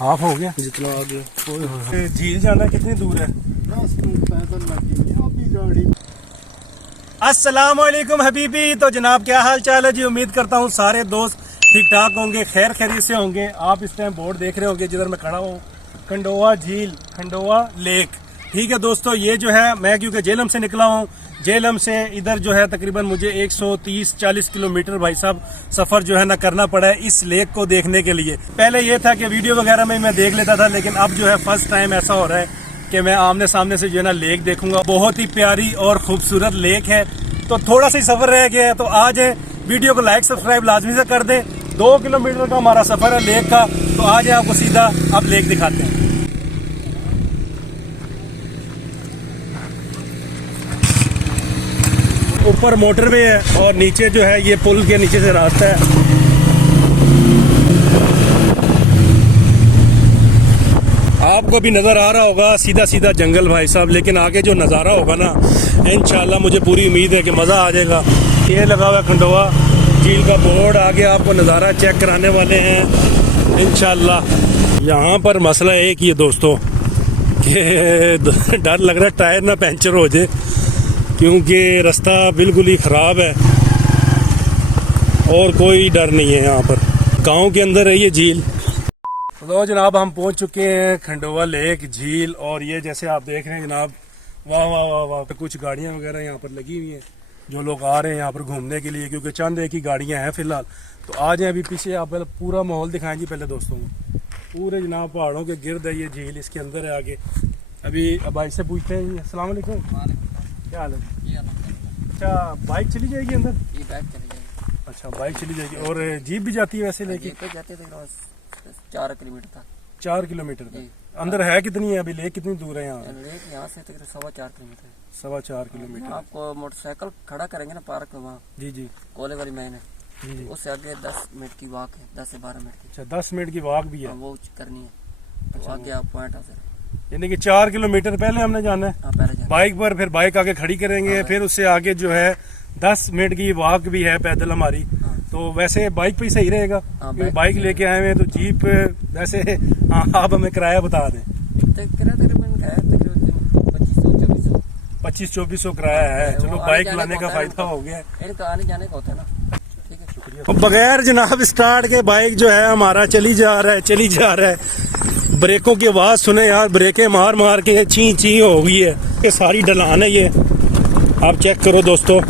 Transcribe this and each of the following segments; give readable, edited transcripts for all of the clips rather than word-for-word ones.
Half हो गया जितना आ गया। झील जाना कितनी दूर है? 10 मिनट पैदल लगेंगे अभी गाड़ी। अस्सलाम वालेकुम हबीबी। तो जनाब क्या हाल चाल है जी? उम्मीद करता हूँ सारे दोस्त ठीक ठाक होंगे, खैर खैरियत से होंगे। आप इस टाइम बोर्ड देख रहे होंगे जिधर मैं खड़ा हूँ, खंडोवा झील, खंडोवा लेक। ठीक है दोस्तों, ये जो है मैं क्योंकि जेलम से निकला हूँ, जेलम से इधर जो है तकरीबन मुझे 130-40 किलोमीटर भाई साहब सफर जो है ना करना पड़ा है इस लेक को देखने के लिए। पहले ये था कि वीडियो वगैरह में मैं देख लेता था, लेकिन अब जो है फर्स्ट टाइम ऐसा हो रहा है कि मैं आमने सामने से जो है ना लेक देखूंगा। बहुत ही प्यारी और खूबसूरत लेक है। तो थोड़ा सा ही सफर रह गया है, तो आज वीडियो को लाइक सब्सक्राइब लाजमी से कर दें। 2 किलोमीटर का हमारा सफर है लेक का। तो आज आपको सीधा अब लेक दिखाते हैं। ऊपर मोटरवे है और नीचे जो है ये पुल के नीचे से रास्ता है। आपको भी नजर आ रहा होगा सीधा सीधा जंगल भाई साहब, लेकिन आगे जो नज़ारा होगा ना इंशाल्लाह मुझे पूरी उम्मीद है कि मज़ा आ जाएगा। ये लगा हुआ खंडोवा झील का बोर्ड, आगे आपको नज़ारा चेक कराने वाले हैं इंशाल्लाह। यहाँ पर मसला एक ही है दोस्तों कि डर लग रहा है टायर ना पंचर हो जाए, क्योंकि रास्ता बिल्कुल ही ख़राब है और कोई डर नहीं है। यहाँ पर गांव के अंदर है ये झील। तो जनाब हम पहुंच चुके हैं खंडोवा लेक झील, और ये जैसे आप देख रहे हैं जनाब, वाह वाह वाह वाह, कुछ गाड़ियां वगैरह यहाँ पर लगी हुई हैं जो लोग आ रहे हैं यहाँ पर घूमने के लिए, क्योंकि चंद एक ही गाड़ियाँ हैं फिलहाल। तो आ जाए अभी पीछे आप पहले पूरा माहौल दिखाएं जी पहले दोस्तों को। पूरे जनाब पहाड़ों के गिर्द है ये झील, इसके अंदर है आगे। अभी भाई से पूछते हैं। अस्सलाम वालेकुम, क्या हाल है? अच्छा, बाइक चली जाएगी अंदर? ये बाइक चली जाएगी। अच्छा, बाइक चली जाएगी। और जीप भी जाती है वैसे लेके? जीप पे जाते थे 4 किलोमीटर तक। 4 किलोमीटर तक अंदर है? कितनी है अभी लेक? कितनी दूर है यहाँ? लेक यहाँ से तकरीबन 4.25 किलोमीटर है। 4.25 किलोमीटर। आपको मोटरसाइकिल खड़ा करेंगे ना पार्क में, वहाँ जी जी कोले वाली मैन है जी जी। उससे आगे 10 मिनट की वॉक है, 10 से 12 मिनट की। अच्छा, 10 मिनट की वॉक भी है? वो करनी है। तो आगे आप पॉइंट आ सकते, यानी कि 4 किलोमीटर पहले हमने जाना है पहले जाना बाइक पर, फिर बाइक आगे खड़ी करेंगे, फिर उससे आगे जो है 10 मिनट की वॉक भी है पैदल हमारी। तो वैसे बाइक पे ही सही रहेगा, क्योंकि बाइक लेके आए हैं। तो जीप वैसे आप हमें किराया बता दें। 2500-2400 किराया है। चलो बाइक लाने का फायदा हो गया, इनका आने जाने का होता है ना। ठीक है, शुक्रिया। बगैर जनाब स्टार्ट के बाइक जो है हमारा चली जा रहा है। ब्रेकों की आवाज सुने यार, ब्रेकें मार मार के ची ची हो गई है। ये सारी ढलान है, ये आप चेक करो दोस्तों।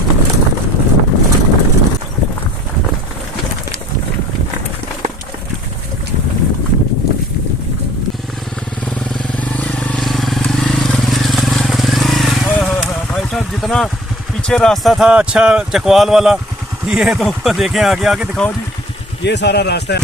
भाई साहब जितना पीछे रास्ता था अच्छा चकवाल वाला, ये तो देखें आगे आगे दिखाओ जी, ये सारा रास्ता है।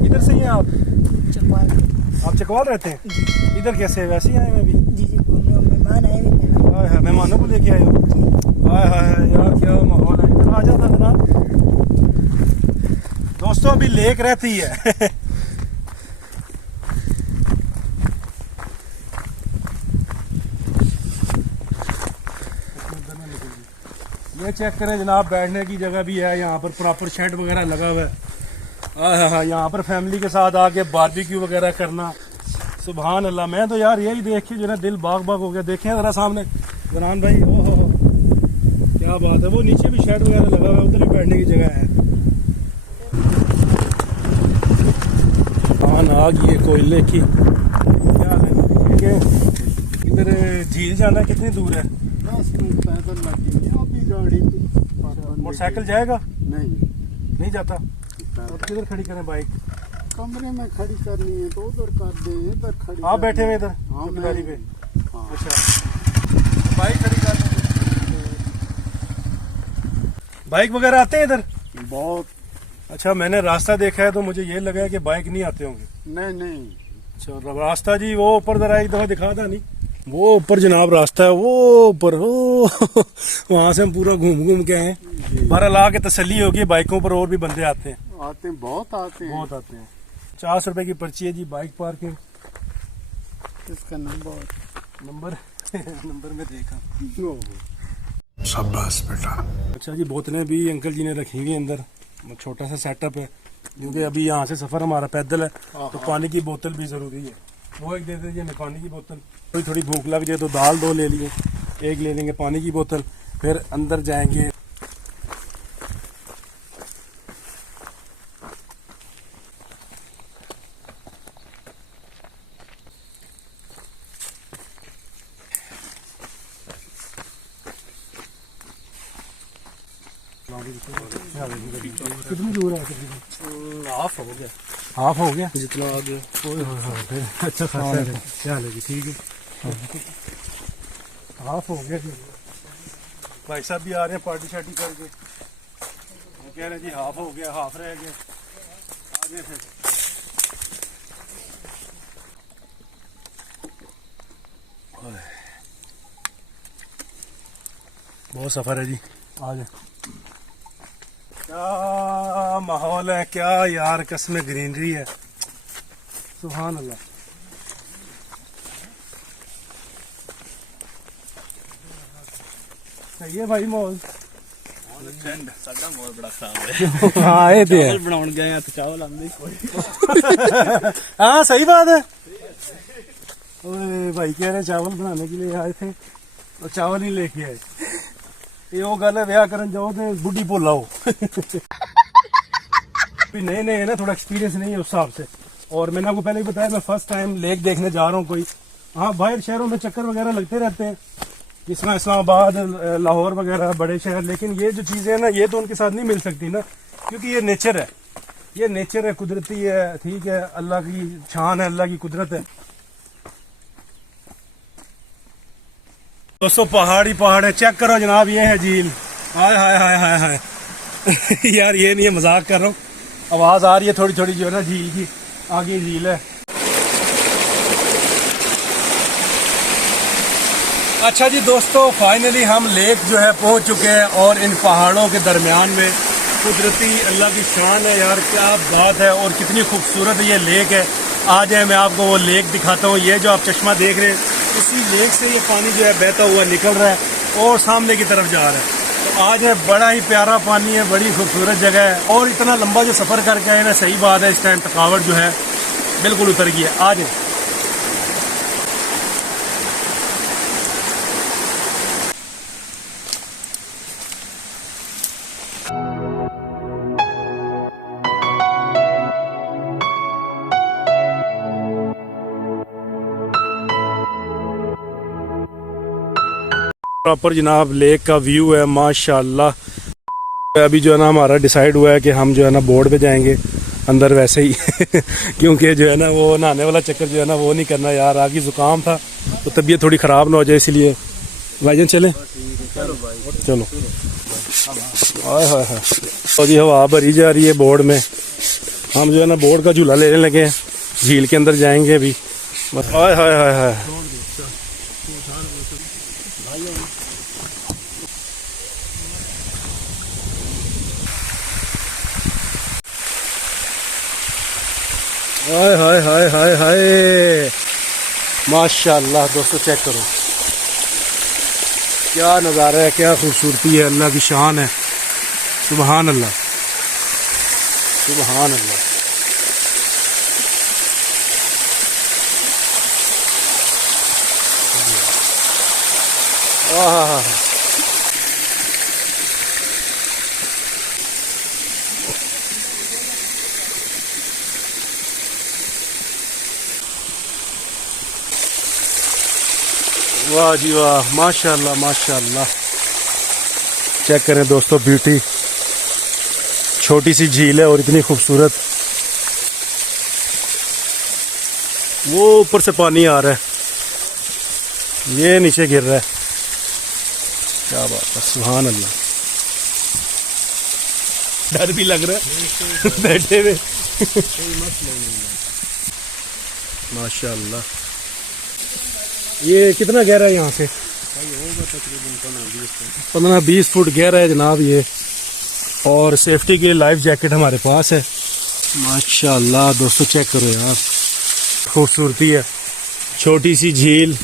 इधर से ही हैं आप? आप चकवाल रहते हैं? इधर कैसे वैसे ही आए हैं अभी? जी जी, मेहमान आए हुए हैं। मेहमानों को लेके आए हो? हाय हाय यार, क्या माहौल है। इधर आ जाता जनाब। दोस्तों अभी लेक रहती है ये चेक करें जनाब, बैठने की जगह भी है यहाँ पर, प्रॉपर शेड वगैरह लगा हुआ है। हाँ, यहाँ पर फैमिली के साथ आके बारबेक्यू वगैरह करना, सुभान अल्लाह। मैं तो यार यही देख के जो है दिल बाग बाग हो गया। देखें जरा सामने जनान भाई, ओहो क्या बात है। वो नीचे भी शेड वगैरह लगा हुआ है, उधर भी बैठने की जगह है। आ गई है कोयले की, क्या है। इधर झील जाना कितनी दूर है? 10 मिनट पैदल लगेंगे अभी गाड़ी। मोटरसाइकिल जाएगा? नहीं जाता। तो किधर खड़ी करें बाइक? कमरे में खड़ी करनी है तो उधर कर दे, इधर खड़ी। आप बैठे हुए इधर गाड़ी पे? अच्छा, बाइक खड़ी कर। बाइक वगैरह आते हैं इधर? बहुत। अच्छा, मैंने रास्ता देखा है तो मुझे ये लगा है कि बाइक नहीं आते होंगे। नहीं। अच्छा, रास्ता जी वो ऊपर जरा एक दफा दिखा था नहीं, वो ऊपर जनाब रास्ता है, वो ऊपर वहां से हम पूरा घूम घूम के आए। बहरहाल आके तसल्ली होगी, बाइकों पर और भी बंदे आते हैं। बहुत आते हैं। 50 रुपए की पर्ची है जी बाइक पार्किंग। इसका नंबर नंबर में देखा। शाबाश बेटा। अच्छा जी, बोतलें भी अंकल जी ने रखी हुई हैं अंदर, छोटा सा सेटअप है क्योंकि अभी यहाँ से सफ़र हमारा पैदल है तो पानी की बोतल भी ज़रूरी है। वो एक दे दीजिए हमें पानी की बोतल, थोड़ी थोड़ी भूख लग जाए तो दाल 2 ले लिए, एक ले लेंगे पानी की बोतल, फिर अंदर जाएंगे। कितनी दूर है तकरीबन? हाफ हो गया, हाफ हो गया जितना आ गया। फिर अच्छा खासा है, क्या हाल है जी? ठीक है, हाफ हो गया। भाई साहब भी आ रहे हैं पार्टी शार्टी करके, वो कह रहे हैं जी हाफ हो गया, हाफ रह गया, आगे फिर बहुत सफर है जी। आज क्या माहौल है, क्या यार कसम ग्रीनरी है, सुभान अल्लाह। सही है भाई माहौल। आए थे बनाउण गए हैं तो चावल आंदे कोई। हाँ सही बात है। ओए भाई कह रहे चावल बनाने के लिए आए थे और चावल ही लेके आए। ये वो गल है, ब्याह करन जाओ तो बुढ़ी भोला हो। नए नए है ना, थोड़ा एक्सपीरियंस नहीं है उस हिसाब से। और मैंने आपको पहले ही बताया, मैं फर्स्ट टाइम लेक देखने जा रहा हूँ कोई। हाँ बाहर शहरों में चक्कर वगैरह लगते रहते हैं, इसमें इस्लामाबाद, लाहौर वगैरह बड़े शहर, लेकिन ये जो चीज़ें हैं ना, ये तो उनके साथ नहीं मिल सकती ना, क्योंकि ये नेचर है, ये नेचर है, कुदरती है, ठीक है, अल्लाह की शान है, अल्लाह की कुदरत है। दोस्तों पहाड़ी पहाड़ है, चेक करो जनाब, ये है झील। हाय हाय हाय हाय हाय। यार ये नहीं है, मजाक कर रहा हूँ। आवाज़ आ रही है थोड़ी थोड़ी जो है ना झील की, आगे झील है। अच्छा जी दोस्तों, फाइनली हम लेक जो है पहुंच चुके हैं और इन पहाड़ों के दरमियान में कुदरती अल्लाह की शान है यार, क्या बात है। और कितनी खूबसूरत ये लेक है। आज है मैं आपको वो लेक दिखाता हूँ। ये जो आप चश्मा देख रहे हैं, इसी लेक से ये पानी जो है बहता हुआ निकल रहा है और सामने की तरफ जा रहा है। तो आज है बड़ा ही प्यारा पानी है, बड़ी खूबसूरत जगह है। और इतना लंबा जो सफ़र करके आए ना, सही बात है, इस टाइम थकावट जो है बिल्कुल उतर गई है। आज प्रॉपर जनाब लेक का व्यू है माशाल्लाह। अभी जो है ना हमारा डिसाइड हुआ है कि हम जो है ना बोर्ड पे जाएंगे अंदर वैसे ही। क्योंकि जो है ना वो नहाने वाला चक्कर जो है ना वो नहीं करना यार, आगे जुकाम था तो तबीयत थोड़ी ख़राब ना हो जाए, इसलिए भाईजान चले चलो। हाय हाय हाय, तो जी हवा भरी जा रही है बोर्ड में। हम जो है ना बोर्ड का झूला लेने लगे हैं, झील के अंदर जाएंगे अभी। हाय हाय हाय हाय, हाय हाय हाय हाय हाय, माशाल्लाह दोस्तों चेक करो क्या नज़ारा है, क्या खूबसूरती है, अल्लाह की शान है, सुभान अल्लाह सुभान अल्लाह। आहा, वाह जी वाह, माशाल्लाह माशाल्लाह। चेक करें दोस्तों, ब्यूटी, छोटी सी झील है और इतनी खूबसूरत। वो ऊपर से पानी आ रहा है, ये नीचे गिर रहा है, क्या बात है, सुभान अल्लाह। डर भी लग रहा है बैठे हुए। माशाल्लाह। ये कितना गहरा है यहाँ से? होगा तकरीबन 15-20 फुट गहरा है जनाब ये। और सेफ्टी के लाइफ जैकेट हमारे पास है। माशाल्लाह दोस्तों चेक करो यार, खूबसूरती है, छोटी सी झील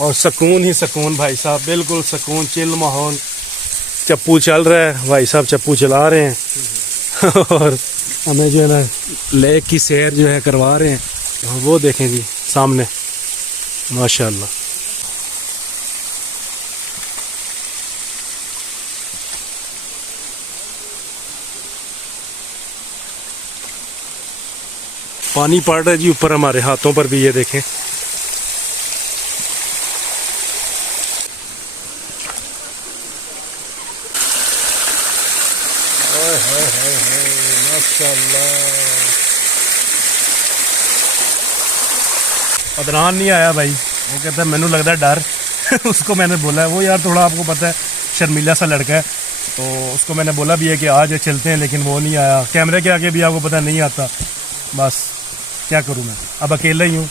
और सुकून ही सुकून भाई साहब, बिल्कुल सुकून, चिल माहौल। चप्पू चल रहा है भाई साहब, चप्पू चला रहे हैं और हमें जो है ना लेक की सैर जो है करवा रहे हैं। और वो देखें जी सामने, माशाल्लाह। पानी पड़ रहा है जी ऊपर हमारे हाथों पर भी, ये देखें। अदनान नहीं आया भाई, वो कहता है मैनू लगता है डर उसको मैंने बोला है, वो यार थोड़ा आपको पता है शर्मीला सा लड़का है, तो उसको मैंने बोला भी है कि आज चलते हैं, लेकिन वो नहीं आया। कैमरे के आगे भी आपको पता नहीं आता, बस क्या करूं मैं, अब अकेला ही हूँ।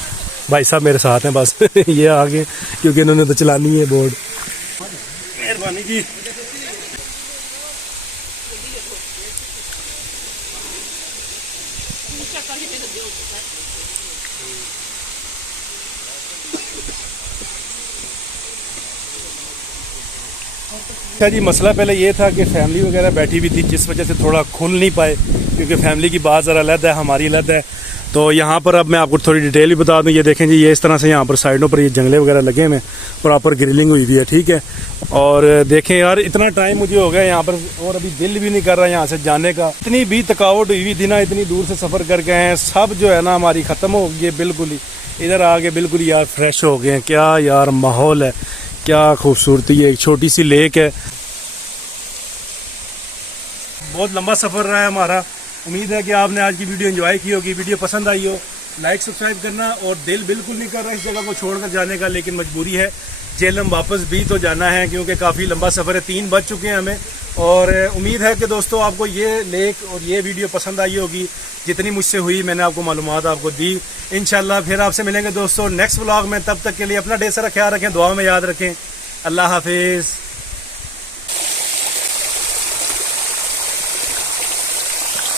भाई साहब मेरे साथ हैं बस ये आगे, क्योंकि इन्होंने तो चलानी है बोर्ड। मेहरबानी जी। अच्छा जी, मसला पहले ये था कि फैमिली वगैरह बैठी हुई थी, जिस वजह से थोड़ा खुल नहीं पाए, क्योंकि फैमिली की बात ज़रा अलग है, हमारी अलग है। तो यहाँ पर अब मैं आपको थोड़ी डिटेल भी बता दूँ। ये देखें जी, ये इस तरह से यहाँ पर साइडों पर ये जंगले वगैरह लगे हुए हैं, प्रॉपर ग्रिलिंग हुई हुई है, ठीक है। और देखें यार, इतना टाइम मुझे हो गया यहाँ पर और अभी दिल भी नहीं कर रहा यहाँ से जाने का। इतनी भी थकावट हुई हुई थी ना, इतनी दूर से सफ़र करके आए हैं, सब जो है ना हमारी ख़त्म हो गई है बिल्कुल ही। इधर आके बिल्कुल यार फ्रेश हो गए हैं। क्या यार माहौल है, क्या खूबसूरती है, एक छोटी सी लेक है। बहुत लंबा सफ़र रहा है हमारा। उम्मीद है कि आपने आज की वीडियो एंजॉय की होगी, वीडियो पसंद आई हो। लाइक सब्सक्राइब करना, और दिल बिल्कुल नहीं कर रहा इस जगह को छोड़कर जाने का, लेकिन मजबूरी है, जेलम वापस भी तो जाना है, क्योंकि काफ़ी लंबा सफ़र है, 3 बज चुके हैं हमें। और उम्मीद है कि दोस्तों आपको ये लेक और ये वीडियो पसंद आई होगी, जितनी मुझसे हुई मैंने आपको मालूमात आपको दी। इंशाल्लाह फिर आपसे मिलेंगे दोस्तों नेक्स्ट व्लॉग में। तब तक के लिए अपना ढेर सारा ख्याल रखें, दुआ में याद रखें। अल्लाह हाफिज़।